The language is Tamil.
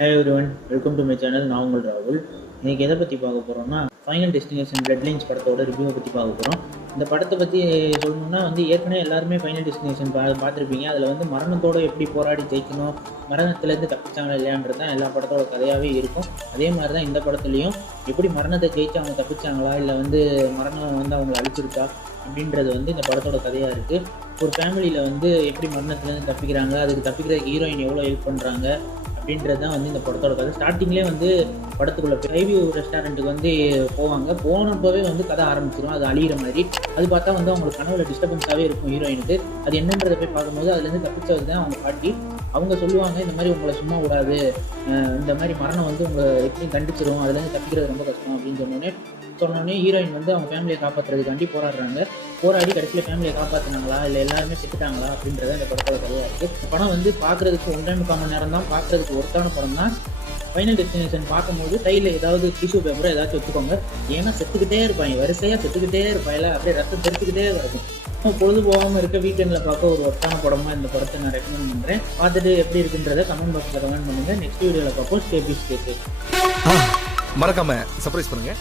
Hi everyone, welcome to my channel. நான் உங்கள் ராகுல். இன்றைக்கி எதை பற்றி பார்க்க போகிறோம்னா, ஃபைனல் டெஸ்டினேஷன் பிளட் லைன்ஸ் படத்தோட ரிவ்யூவை பற்றி பார்க்க போகிறோம். இந்த படத்தை பற்றி சொல்லணும்னா ஏற்கனவே எல்லாருமே ஃபைனல் டெஸ்டினேஷன் பார்த்துருப்பீங்க. அதில் மரணத்தோடு எப்படி போராடி ஜெயிக்கணும், மரணத்துலேருந்து தப்பிச்சாங்களா இல்லையான்றது தான் எல்லா படத்தோட கதையாகவே இருக்கும். அதே மாதிரி தான் இந்த படத்துலையும் எப்படி மரணத்தை ஜெயிச்சு அவங்க தப்பிச்சாங்களா இல்லை மரணம் அவங்களை அழிச்சிருக்கா அப்படின்றது இந்த படத்தோட கதையாக இருக்குது. ஒரு ஃபேமிலியில் எப்படி மரணத்துலேருந்து தப்பிக்கிறாங்க, அதுக்கு தப்பிக்கிறதுக்கு ஹீரோயின் எவ்வளோ ஹெல்ப் பண்ணுறாங்க அப்படின்றது தான் இந்த படத்தோட கதை. ஸ்டார்டிங்லேயே படத்துக்குள்ளே ரைவியூ ரெஸ்டாரண்ட்டுக்கு போவாங்க. போனப்போவே கதை ஆரம்பிச்சிடும். அது அழிகிற மாதிரி. அது பார்த்தா அவங்களுக்கு கனவுல டிஸ்டர்பன்ஸாகவே இருக்கும் ஹீரோயினுக்கு. அது என்னன்றதை போய் பார்க்கும்போது அதுலேருந்து தப்பிச்சது தான் அவங்க பாட்டி. அவங்க சொல்லுவாங்க, இந்த மாதிரி உங்களை சும்மா விடாது, இந்த மாதிரி மரணம் உங்களை எப்படியும் கண்டிச்சிரும், அதுலேருந்து தப்பிக்கிறது ரொம்ப கஷ்டம் அப்படின்னு சொன்னோடனே ஹீரோயின் அவங்க ஃபேமிலியை காப்பாற்றுறதுக்காண்டி போராடுறாங்க. போராடி கடைசியில் ஃபேமிலியை காப்பாற்றினாங்களா இல்லை எல்லாருமே செத்துட்டாங்களா அப்படின்றத இந்த படத்தோட கதையாக இருக்குது. இந்த படம் பார்க்குறதுக்கு 1.25 மணி நேரம் தான், பார்க்குறதுக்கு ஒருத்தான படம் தான். ஃபைனல் டெஸ்டினேஷன் பார்க்கும்போது கையில் ஏதாவது டிஷ்யூ பேப்பரை ஏதாச்சும் வச்சுக்கோங்க. ஏன்னா செத்துக்கிட்டே இருப்பாங்க, வரிசையாக செத்துக்கிட்டே இருப்பாங்க, அப்படியே ரத்தம் தெரிச்சுக்கிட்டே இருக்கும். பொழுது போகாமல் இருக்க வீக்கெண்டில் பார்க்க ஒரு ஒர்த்தான படமாக இந்த படத்தை நான் ரெக்கமெண்ட் பண்ணுறேன். பார்த்துட்டு எப்படி இருக்குன்றதை கமெண்ட் பாக்ஸில் கமெண்ட் பண்ணுங்கள். நெக்ஸ்ட் வீடியோவில் பார்ப்போம். Stay safe. மறக்காம சர்ப்ரைஸ் பண்ணுங்க.